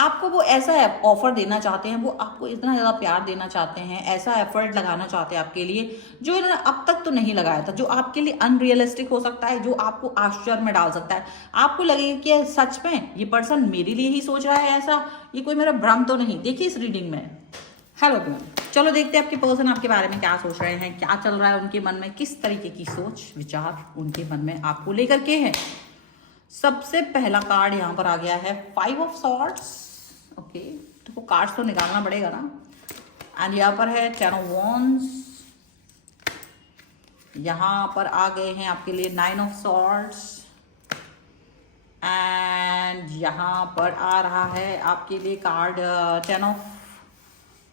आपको वो ऐसा ऑफर देना चाहते हैं, वो आपको इतना ज़्यादा प्यार देना चाहते हैं, ऐसा एफर्ट लगाना चाहते हैं आपके लिए जो इन्होंने अब तक तो नहीं लगाया था, जो आपके लिए अनरियलिस्टिक हो सकता है, जो आपको आश्चर्य में डाल सकता है। आपको लगेगा कि सच में ये पर्सन मेरे लिए ही सोच रहा है ऐसा, ये कोई मेरा भ्रम तो नहीं। देखिए इस रीडिंग में। हेलो एवरीवन, चलो देखते हैं आपके पर्सन आपके बारे में क्या सोच रहे हैं, क्या चल रहा है उनके मन में, किस तरीके की सोच विचार उनके मन में आपको लेकर के है। सबसे पहला कार्ड यहाँ पर आ गया है 5 ऑफ सॉर्ड्स। ओके, तो कार्ड्स तो निकालना पड़ेगा ना। एंड यहाँ पर है 10 ऑफ वॉन्ड्स। यहाँ पर आ गए हैं आपके लिए 9 ऑफ सॉर्ड्स। एंड यहाँ पर आ रहा है आपके लिए कार्ड 10 ऑफ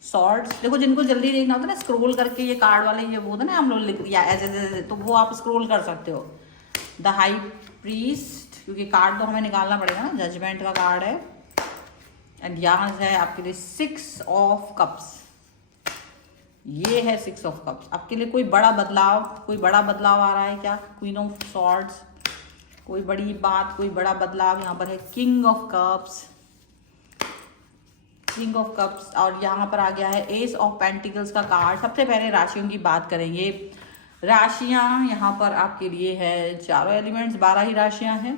सॉर्ड्स। देखो जिनको जल्दी देखना होता है ना, स्क्रॉल करके ये कार्ड वाले ये वो होता है ना, हम लोग लिख या ऐसे तो वो आप स्क्रॉल कर सकते हो। द हाई प्रीस्ट, क्योंकि कार्ड तो हमें निकालना पड़ेगा ना, जजमेंट का कार्ड है। एंड यहाँ है आपके लिए 6 ऑफ कप्स। ये है 6 ऑफ कप्स। आपके लिए कोई बड़ा बदलाव आ रहा है क्या? क्वीन ऑफ सॉर्ड्स, कोई बड़ी बात, कोई बड़ा बदलाव। यहाँ पर है किंग ऑफ कप्स, और यहाँ पर आ गया है एस ऑफ पेंटिकल्स का कार्ड। सबसे पहले राशियों की बात करेंगे। राशियां यहाँ पर आपके लिए है चारों एलिमेंट्स, 12 ही राशियां हैं।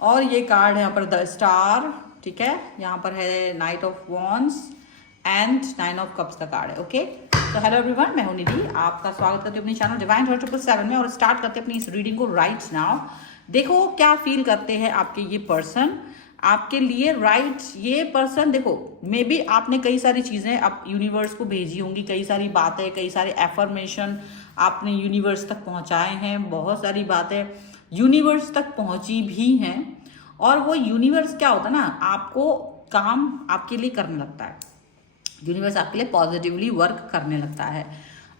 और ये कार्ड है यहाँ पर द स्टार, ठीक है। यहाँ पर है night of wands and 9 of cups का कार्ड है। ओके, तो हेलो एवरीवन, मैं हूं निधि, आपका स्वागत करती हूँ अपनी चैनल डिवाइन 777 में। और स्टार्ट करते हैं अपनी इस रीडिंग को राइट नाउ। देखो क्या फील करते हैं आपके ये पर्सन आपके लिए। राइट, ये पर्सन देखो, मे बी आपने कई सारी चीजें आप यूनिवर्स को भेजी होंगी, कई सारी बातें, कई सारे एफर्मेशन आपने यूनिवर्स तक पहुंचाए हैं। बहुत सारी बातें यूनिवर्स तक पहुंची भी हैं। और वो यूनिवर्स क्या होता है ना, आपको काम आपके लिए करने लगता है। यूनिवर्स आपके लिए पॉजिटिवली वर्क करने लगता है।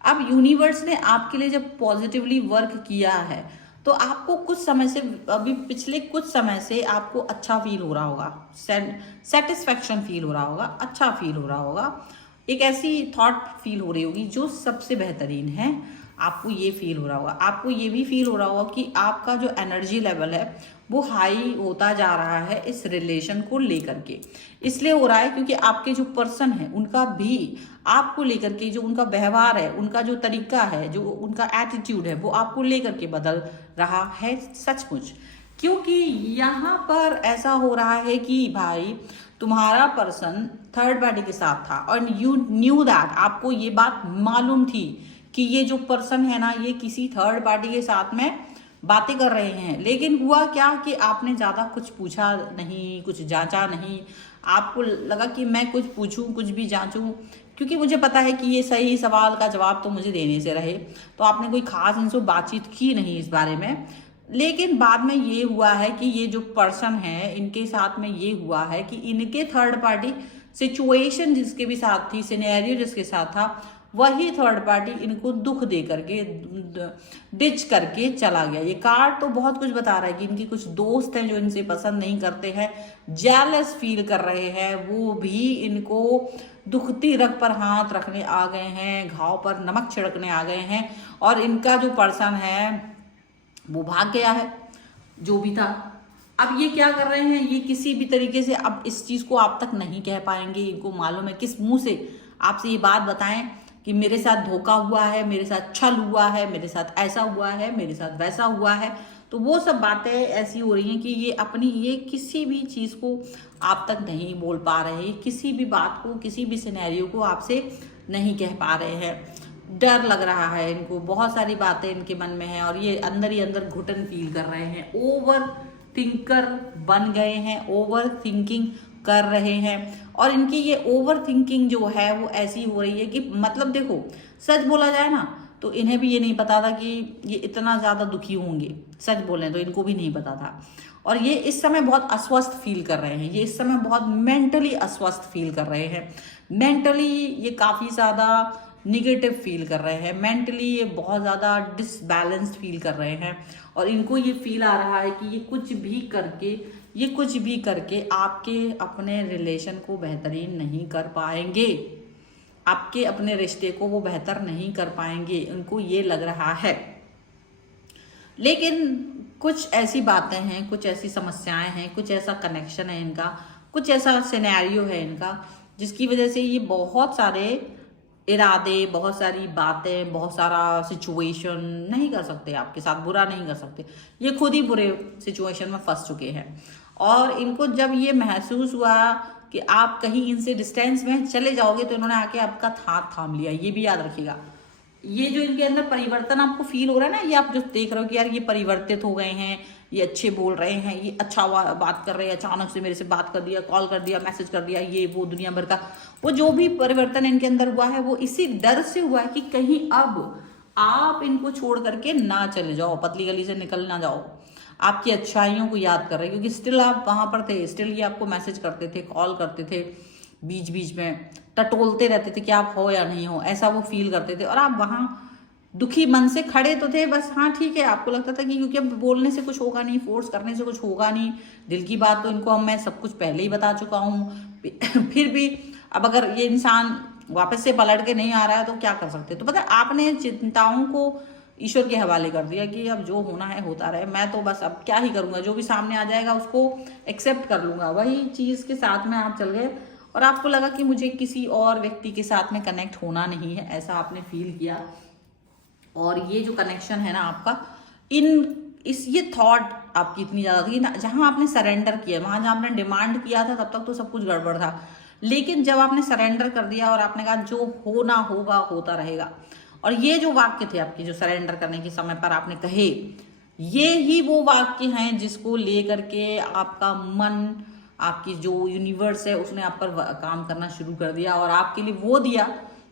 अब यूनिवर्स ने आपके लिए जब पॉजिटिवली वर्क किया है तो आपको कुछ समय से, अभी पिछले कुछ समय से आपको अच्छा फील हो रहा होगा, सेटिस्फैक्शन फील हो रहा होगा, अच्छा फील हो रहा होगा। एक ऐसी थॉट फील हो रही होगी जो सबसे बेहतरीन है। आपको ये फील हो रहा होगा, आपको ये भी फील हो रहा होगा कि आपका जो एनर्जी लेवल है वो हाई होता जा रहा है इस रिलेशन को लेकर के। इसलिए हो रहा है क्योंकि आपके जो पर्सन है उनका भी आपको लेकर के जो उनका व्यवहार है, उनका जो तरीका है, जो उनका एटीट्यूड है, वो आपको लेकर के बदल रहा है सचमुच। क्योंकि यहाँ पर ऐसा हो रहा है कि भाई तुम्हारा पर्सन थर्ड पार्टी के साथ था और यू न्यू दैट, आपको ये बात मालूम थी कि ये जो पर्सन है ना, ये किसी थर्ड पार्टी के साथ में बातें कर रहे हैं। लेकिन हुआ क्या कि आपने ज़्यादा कुछ पूछा नहीं, कुछ जांचा नहीं। आपको लगा कि मैं कुछ पूछूं, कुछ भी जांचूं, क्योंकि मुझे पता है कि ये सही सवाल का जवाब तो मुझे देने से रहे। तो आपने कोई खास इनसे बातचीत की नहीं इस बारे में। लेकिन बाद में ये हुआ है कि ये जो पर्सन है इनके साथ में ये हुआ है कि इनके थर्ड पार्टी सिचुएशन जिसके भी साथ थी, सिनेरियो जिसके साथ था, वही थर्ड पार्टी इनको दुख दे करके डिच करके चला गया। ये कार्ड तो बहुत कुछ बता रहा है कि इनके कुछ दोस्त हैं जो इनसे पसंद नहीं करते हैं, जेलस फील कर रहे हैं, वो भी इनको दुखती रग पर हाथ रखने आ गए हैं, घाव पर नमक छिड़कने आ गए हैं। और इनका जो पर्सन है वो भाग गया है, जो भी था। अब ये क्या कर रहे हैं, ये किसी भी तरीके से अब इस चीज को आप तक नहीं कह पाएंगे। इनको मालूम है किस मुंह से आपसे ये बात बताएं कि मेरे साथ धोखा हुआ है, मेरे साथ छल हुआ है, मेरे साथ ऐसा हुआ है, मेरे साथ वैसा हुआ है। तो वो सब बातें ऐसी हो रही हैं कि ये अपनी ये किसी भी चीज़ को आप तक नहीं बोल पा रहे, किसी भी बात को, किसी भी सिनेरियो को आपसे नहीं कह पा रहे हैं। डर लग रहा है इनको, बहुत सारी बातें इनके मन में है और ये अंदर ही अंदर घुटन फील कर रहे हैं। ओवर थिंकर बन गए हैं, ओवर थिंकिंग कर रहे हैं। और इनकी ये ओवर थिंकिंग जो है वो ऐसी हो रही है कि मतलब देखो, सच बोला जाए ना तो इन्हें भी ये नहीं पता था कि ये इतना ज़्यादा दुखी होंगे। सच बोलें तो इनको भी नहीं पता था। और ये इस समय बहुत अस्वस्थ फील कर रहे हैं, ये इस समय बहुत मेंटली अस्वस्थ फील कर रहे हैं। मेंटली ये काफ़ी ज़्यादा निगेटिव फील कर रहे हैं, मेंटली ये बहुत ज़्यादा डिसबैलेंस्ड फील कर रहे हैं। और इनको ये फील आ रहा है कि ये कुछ भी करके आपके अपने रिलेशन को बेहतरीन नहीं कर पाएंगे, आपके अपने रिश्ते को वो बेहतर नहीं कर पाएंगे, उनको ये लग रहा है। लेकिन कुछ ऐसी बातें हैं, कुछ ऐसी समस्याएं हैं, कुछ ऐसा कनेक्शन है इनका कुछ ऐसा सिनेरियो है इनका जिसकी वजह से ये बहुत सारे इरादे, बहुत सारी बातें, बहुत सारा सिचुएशन नहीं कर सकते आपके साथ, बुरा नहीं कर सकते। ये खुद ही बुरे सिचुएशन में फंस चुके हैं और इनको जब ये महसूस हुआ कि आप कहीं इनसे डिस्टेंस में चले जाओगे तो इन्होंने आके आपका हाथ थाम लिया। ये भी याद रखिएगा, ये जो इनके अंदर परिवर्तन आपको फील हो रहा है ना, ये आप जो देख रहे हो कि यार ये परिवर्तित हो गए हैं, ये अच्छे बोल रहे हैं, ये अच्छा बात कर रहे हैं, अचानक से मेरे से बात कर दिया, कॉल कर दिया, मैसेज कर दिया, ये वो दुनिया भर का वो जो भी परिवर्तन इनके अंदर हुआ है वो इसी डर से हुआ है कि कहीं अब आप इनको छोड़ करके ना चले जाओ, पतली गली से निकल ना जाओ। आपकी अच्छाइयों को याद कर रहे हैं क्योंकि स्टिल आप वहां पर थे, स्टिल ये आपको मैसेज करते थे, कॉल करते थे, बीच बीच में टटोलते रहते थे कि आप हो या नहीं हो, ऐसा वो फील करते थे। और आप वहां दुखी मन से खड़े तो थे, बस हाँ ठीक है, आपको लगता था कि क्योंकि अब बोलने से कुछ होगा नहीं, फोर्स करने से कुछ होगा नहीं, दिल की बात तो इनको मैं सब कुछ पहले ही बता चुका हूँ। फिर भी अब अगर ये इंसान वापस से पलट के नहीं आ रहा है तो क्या कर सकते। तो पता है आपने चिंताओं को ईश्वर के हवाले कर दिया कि अब जो होना है होता रहे, मैं तो बस अब क्या ही करूंगा, जो भी सामने आ जाएगा उसको एक्सेप्ट कर लूंगा। वही चीज के साथ में आप चल गए और आपको लगा कि मुझे किसी और व्यक्ति के साथ में कनेक्ट होना नहीं है, ऐसा आपने फील किया। और ये जो कनेक्शन है ना आपका ये थॉट आपकी इतनी ज्यादा थी ना, जहां आपने सरेंडर किया, वहां जहां आपने डिमांड किया था तब तक तो सब कुछ गड़बड़ था, लेकिन जब आपने सरेंडर कर दिया और आपने कहा जो होना होगा होता रहेगा, और ये जो वाक्य थे आपके जो सरेंडर करने के समय पर आपने कहे, ये ही वो वाक्य हैं जिसको लेकर के आपका मन, आपकी जो यूनिवर्स है उसने आप पर काम करना शुरू कर दिया और आपके लिए वो दिया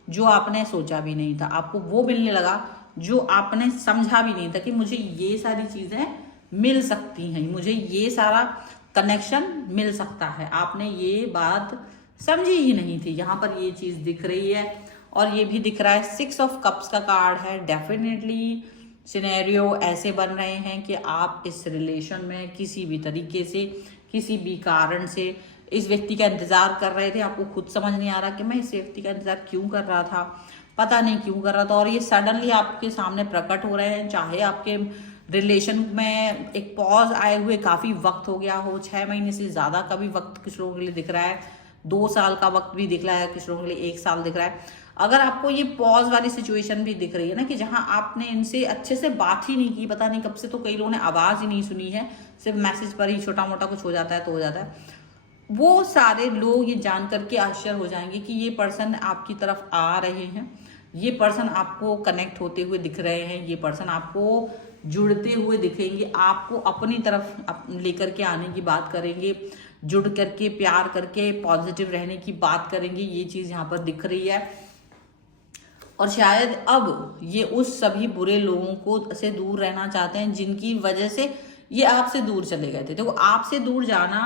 जो आपने सोचा भी नहीं था। आपको वो मिलने लगा जो आपने समझा भी नहीं था कि मुझे ये सारी चीजें मिल सकती हैं, मुझे ये सारा कनेक्शन मिल सकता है। आपने ये बात समझी ही नहीं थी। यहाँ पर ये चीज दिख रही है और ये भी दिख रहा है 6 ऑफ कप्स का कार्ड है। डेफिनेटली सिनेरियो ऐसे बन रहे हैं कि आप इस रिलेशन में किसी भी तरीके से, किसी भी कारण से इस व्यक्ति का इंतजार कर रहे थे। आपको खुद समझ नहीं आ रहा कि मैं इस व्यक्ति का इंतजार क्यों कर रहा था, पता नहीं क्यों कर रहा था, और ये सडनली आपके सामने प्रकट हो रहे हैं। चाहे आपके रिलेशन में एक पॉज आए हुए काफी वक्त हो गया हो, 6 महीने से ज्यादा का भी वक्त कुछ लोगों के लिए दिख रहा है, 2 साल का वक्त भी दिख रहा है, कुछ लोगों के लिए 1 साल दिख रहा है। अगर आपको ये पॉज वाली सिचुएशन भी दिख रही है ना कि जहां आपने इनसे अच्छे से बात ही नहीं की, पता नहीं कब से, तो कई लोगों ने आवाज ही नहीं सुनी है, सिर्फ मैसेज पर ही छोटा मोटा कुछ हो जाता है तो हो जाता है, वो सारे लोग ये जान करके आश्चर्य हो जाएंगे कि ये पर्सन आपकी तरफ आ रहे हैं, ये पर्सन आपको कनेक्ट होते हुए दिख रहे हैं, ये पर्सन आपको जुड़ते हुए दिखेंगे, आपको अपनी तरफ लेकर के आने की बात करेंगे, जुड़ करके प्यार करके पॉजिटिव रहने की बात करेंगे। ये चीज यहाँ पर दिख रही है। और शायद अब ये उस सभी बुरे लोगों को से दूर रहना चाहते हैं जिनकी वजह से ये आपसे दूर चले गए थे। देखो आपसे दूर जाना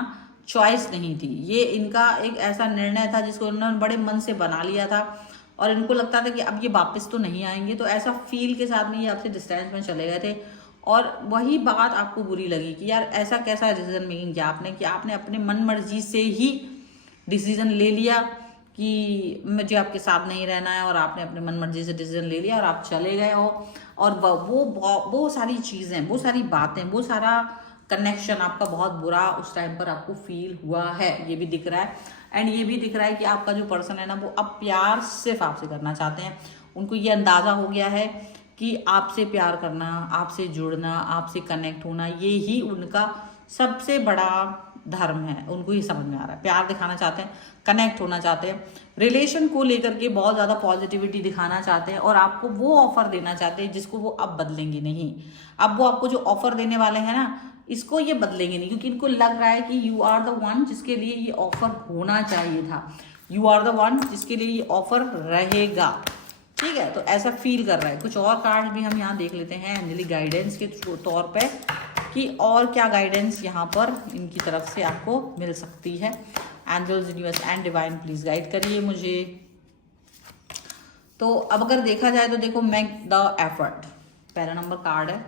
चॉइस नहीं थी, ये इनका एक ऐसा निर्णय था जिसको उन्होंने बड़े मन से बना लिया था और इनको लगता था कि अब ये वापस तो नहीं आएंगे, तो ऐसा फील के साथ में ये आपसे डिस्टेंस में चले गए थे। और वही बात आपको बुरी लगी कि यार ऐसा कैसा डिसीजन मेकिंग किया आपने कि आपने अपने मन मर्जी से ही डिसीजन ले लिया कि मुझे आपके साथ नहीं रहना है, और आपने अपने मन मर्जी से डिसीजन ले लिया और आप चले गए हो। और वो सारी चीजें, वो सारी बातें, वो सारा कनेक्शन आपका बहुत बुरा उस टाइम पर आपको फील हुआ है, ये भी दिख रहा है। एंड ये भी दिख रहा है कि आपका जो पर्सन है ना वो अब प्यार सिर्फ आपसे करना चाहते हैं। उनको ये अंदाजा हो गया है कि आपसे प्यार करना, आपसे जुड़ना, आपसे कनेक्ट होना, ये ही उनका सबसे बड़ा धर्म है। उनको ये समझ में आ रहा है, प्यार दिखाना चाहते हैं, कनेक्ट होना चाहते हैं, रिलेशन को लेकर के बहुत ज्यादा पॉजिटिविटी दिखाना चाहते हैं और आपको वो ऑफर देना चाहते हैं जिसको वो अब बदलेंगे नहीं। अब वो आपको जो ऑफर देने वाले हैं ना, इसको ये बदलेंगे नहीं, क्योंकि इनको लग रहा है कि यू आर द वन जिसके लिए ये ऑफर होना चाहिए था, यू आर द वन जिसके लिए ये ऑफर रहेगा। ठीक है, तो ऐसा फील कर रहा है। कुछ और कार्ड भी हम यहाँ देख लेते हैं एंजलिक गाइडेंस के तौर पे कि और क्या गाइडेंस यहाँ पर इनकी तरफ से आपको मिल सकती है। Angels, universe and divine please guide करिए मुझे। तो अब अगर देखा जाए तो देखो, मेक द एफर्ट पहला नंबर कार्ड है।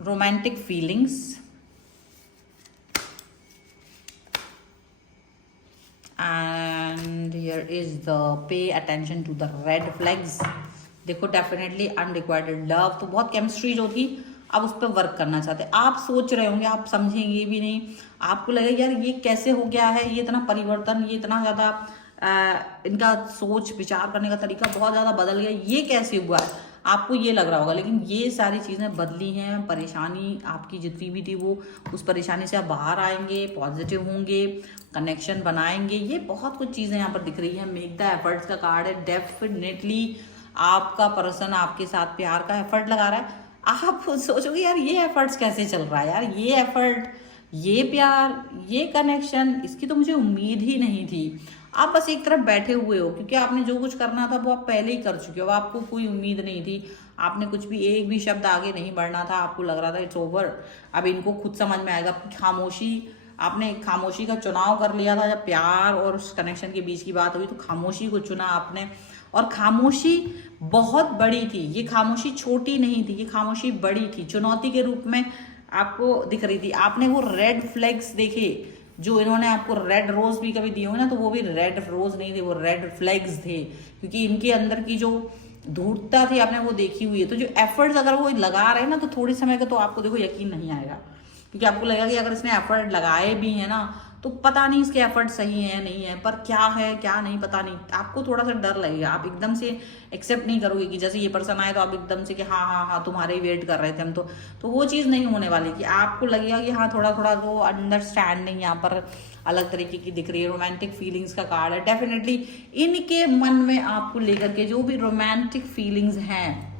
Romantic feelings and here is the pay attention to the red flags। देखो डेफिनेटली अनरिक्वायर्ड लव, तो बहुत केमिस्ट्री जो थी आप उस पर वर्क करना चाहते हैं। आप सोच रहे होंगे, आप समझेंगे भी नहीं, आपको लगेगा यार ये कैसे हो गया है, ये इतना परिवर्तन, ये इतना ज़्यादा इनका सोच विचार करने का तरीका बहुत ज़्यादा बदल गया, ये कैसे हुआ है, आपको ये लग रहा होगा। लेकिन ये सारी चीज़ें बदली हैं। परेशानी आपकी जितनी भी थी वो, उस परेशानी से आप बाहर आएंगे, पॉजिटिव होंगे, कनेक्शन बनाएंगे। ये बहुत कुछ चीज़ें यहाँ पर दिख रही हैं। मेक द एफर्ट्स का कार्ड है। डेफिनेटली आपका पर्सन आपके साथ प्यार का एफर्ट लगा रहा है। आप सोचोगे यार ये एफर्ट्स कैसे चल रहा है, यार ये एफर्ट, ये प्यार, ये कनेक्शन, इसकी तो मुझे उम्मीद ही नहीं थी। आप बस एक तरफ बैठे हुए हो क्योंकि आपने जो कुछ करना था वो आप पहले ही कर चुके हो। आपको कोई उम्मीद नहीं थी, आपने कुछ भी एक भी शब्द आगे नहीं बढ़ना था। आपको लग रहा था इट्स ओवर, अब इनको खुद समझ में आएगा। खामोशी, आपने खामोशी का चुनाव कर लिया था। जब प्यार और उस कनेक्शन के बीच की बात हुई तो खामोशी को चुना आपने, और खामोशी बहुत बड़ी थी। ये खामोशी छोटी नहीं थी, ये खामोशी बड़ी थी, चुनौती के रूप में आपको दिख रही थी। आपने वो रेड फ्लैग्स देखे, जो इन्होंने आपको रेड रोज भी कभी दिए होंगे ना, तो वो भी रेड रोज नहीं थे, वो रेड फ्लैग्स थे, क्योंकि इनके अंदर की जो धूर्तता थी आपने वो देखी हुई है। तो जो एफर्ट्स अगर वो लगा रहे हैं ना, तो थोड़े समय का तो आपको देखो यकीन नहीं आएगा, क्योंकि आपको लगेगा कि अगर इसने एफर्ट लगाए भी हैं ना, तो पता नहीं इसके एफर्ट सही है नहीं है, पर क्या है क्या नहीं पता नहीं। आपको थोड़ा सा डर लगेगा, आप एकदम से एक्सेप्ट नहीं करोगे कि जैसे ये पर्सन आए तो आप एकदम से कि हाँ हाँ हाँ तुम्हारे ही वेट कर रहे थे हम, तो वो चीज़ नहीं होने वाली। कि आपको लगेगा कि हाँ थोड़ा थोड़ा वो अंडरस्टैंडिंग यहाँ पर अलग तरीके की दिख रही है। रोमांटिक फीलिंग्स का कार्ड है। डेफिनेटली इनके मन में आपको लेकर के जो भी रोमांटिक फीलिंग्स हैं,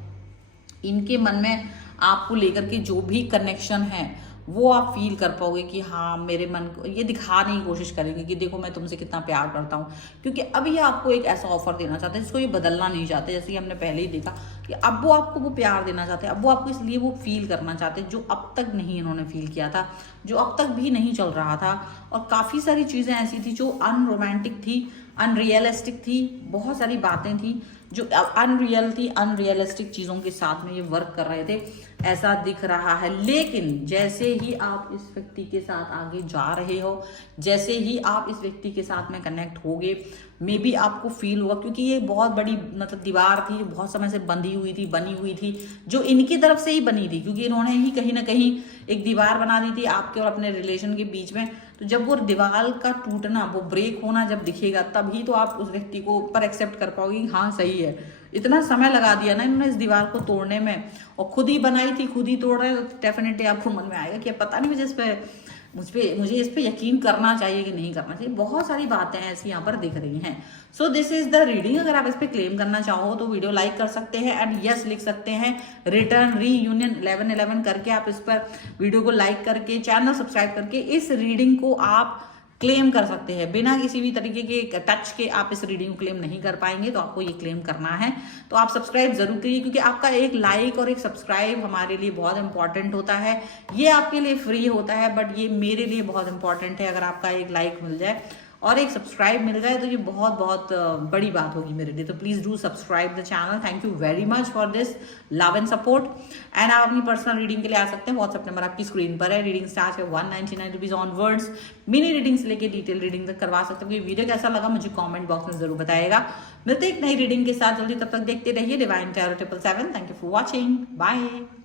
इनके मन में आपको लेकर के जो भी कनेक्शन है वो आप फील कर पाओगे कि हाँ मेरे मन को ये दिखाने की कोशिश करेंगे कि देखो मैं तुमसे कितना प्यार करता हूँ। क्योंकि अब ये आपको एक ऐसा ऑफर देना चाहते हैं जिसको ये बदलना नहीं चाहते। जैसे कि हमने पहले ही देखा कि अब वो आपको वो प्यार देना चाहते हैं, अब वो आपको इसलिए वो फील करना चाहते हैं जो अब तक नहीं इन्होंने फील किया था, जो अब तक भी नहीं चल रहा था। और काफ़ी सारी चीज़ें ऐसी थी जो अनरोमांटिक थी, अनरियलिस्टिक थी, बहुत सारी बातें थी जो अनरियल थी, अनरियलिस्टिक चीज़ों के साथ में ये वर्क कर रहे थे, ऐसा दिख रहा है। लेकिन जैसे ही आप इस व्यक्ति के साथ आगे जा रहे हो, जैसे ही आप इस व्यक्ति के साथ में कनेक्ट होगे, मे बी आपको फील होगा, क्योंकि ये बहुत बड़ी मतलब दीवार थी जो बहुत समय से बंधी हुई थी, बनी हुई थी, जो इनकी तरफ से ही बनी थी, क्योंकि इन्होंने ही कहीं ना कहीं एक दीवार बना दी थी आपके और अपने रिलेशन के बीच में। तो जब वो दीवार का टूटना, वो ब्रेक होना जब दिखेगा, तभी तो आप उस व्यक्ति को पर एक्सेप्ट कर पाओगे हाँ सही है, इतना समय लगा दिया ना इन्होंने इस दीवार को तोड़ने में, और खुद ही बनाई थी, खुद ही तोड़ रहे, तो डेफिनेटली आपको मन में आएगा कि पता नहीं मुझे इस पे यकीन करना चाहिए कि नहीं करना चाहिए। बहुत सारी बातें ऐसी यहाँ पर दिख रही हैं। So this is the reading. अगर आप इस पे क्लेम करना चाहो तो वीडियो लाइक कर सकते हैं एंड यस लिख सकते हैं। रिटर्न रीयूनियन 1111 करके आप इस पर वीडियो को लाइक करके चैनल सब्सक्राइब करके इस रीडिंग को आप क्लेम कर सकते हैं। बिना किसी भी तरीके के टच के आप इस रीडिंग को क्लेम नहीं कर पाएंगे, तो आपको ये क्लेम करना है तो आप सब्सक्राइब जरूर करिए, क्योंकि आपका एक लाइक और एक सब्सक्राइब हमारे लिए बहुत इंपॉर्टेंट होता है। ये आपके लिए फ्री होता है, बट ये मेरे लिए बहुत इंपॉर्टेंट है। अगर आपका एक लाइक मिल जाए और एक सब्सक्राइब मिल जाए तो ये बहुत बहुत बड़ी बात होगी मेरे लिए। तो please do subscribe the channel. Thank you very much for this love and support. And आप अपनी पर्सनल रीडिंग के लिए आ सकते हैं। व्हाट्सएप नंबर आपकी स्क्रीन पर है। रीडिंग स्टार्ट है 199 रुपीज़ ऑनवर्ड्स। मिनी रीडिंग से लेकर डिटेल रीडिंग तक करवा सकते हैं। वीडियो कैसा लगा मुझे कॉमेंट बॉक्स में जरूर बताएगा। मिलते एक नई रीडिंग के साथ जल्दी, तब तक देखते रहिए divine tarot 777। Thank you for watching. Bye.